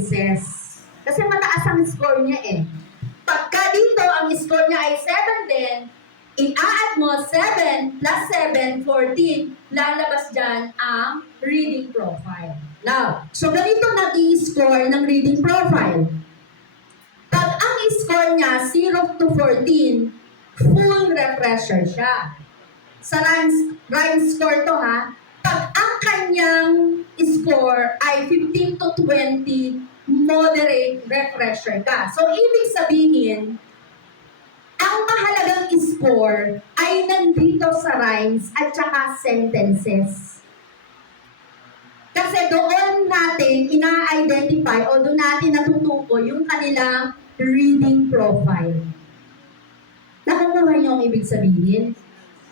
sentences. Kasi mataas ang score niya eh. Pagka dito, ang score niya ay 7 din, i-add mo 7 plus 7, 14, lalabas dyan ang reading profile. Now, so ganito nag-i-score ng reading profile. Pag ang score niya 0 to 14, full refresher siya. Sa rhyme score to ha, pag ang kanyang score ay 15 to 20, moderate refresher ka. So, ibig sabihin, ang mahalagang score ay nandito sa rhymes at saka sentences. Kasi doon natin ina-identify o doon natin natutuko yung kanilang reading profile. Nakukuha niyo ang ibig sabihin?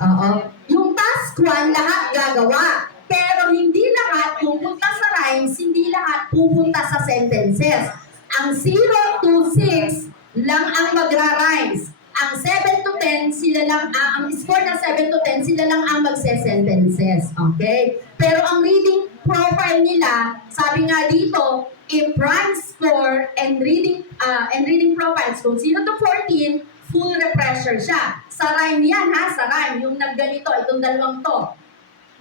Oo. Yung task 1, lahat gagawa. Pero hindi lahat pupunta sa rhymes, hindi lahat pupunta sa sentences. Ang 0 to 6 lang ang magra-rhymes. Ang 7 to 10, sila lang, ang score na 7 to 10, sila lang ang magse-sentences. Okay? Pero ang reading profile nila, sabi nga dito, if rhyme score and reading profiles, kung 0 to 14, full refresher siya. Sa rhyme yan ha, sa rhyme, yung nagganito, itong dalawang to.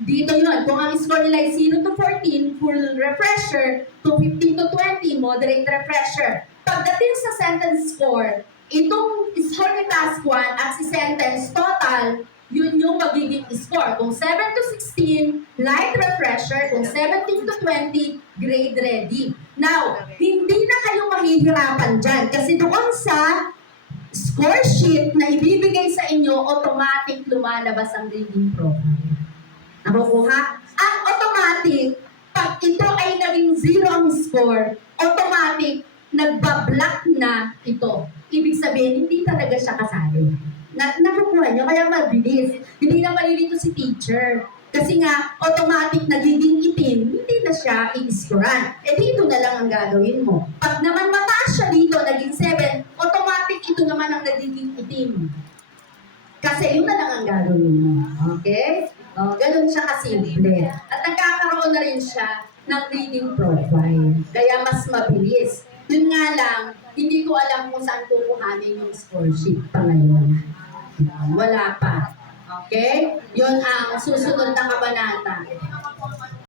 Dito yun, kung ang score nila ay 0 to 14, full refresher, to 15 to 20, moderate refresher. Pagdating sa sentence score, itong score ni task 1 at si sentence total, yun yung magiging score. Kung 7 to 16, light refresher. Kung 17 to 20, grade ready. Now, hindi na kayo mahihirapan dyan kasi doon sa score sheet na ibibigay sa inyo, automatic lumalabas ang reading profile. Nakukuha? Ang automatic, pag ito ay naging 0 ang score, automatic, nagbablock na ito. Ibig sabihin, hindi talaga siya kasali. Nakukuha nyo, kaya mabilis. Hindi na malilito si teacher. Kasi nga, automatic nagiging itim, hindi na siya i-scorean. Eh dito na lang ang gagawin mo. Pag naman mataas siya dito, naging 7, automatic ito naman ang nagiging itim. Kasi yun na lang ang gagawin mo. Okay? O, ganun siya kasimple. At nagkakaroon na rin siya ng reading profile. Kaya mas mabilis. Yun nga lang, hindi ko alam kung saan kukuhanin yung score sheet pa ngayon. Wala pa. Okay? Yun ang susunod na kabanata.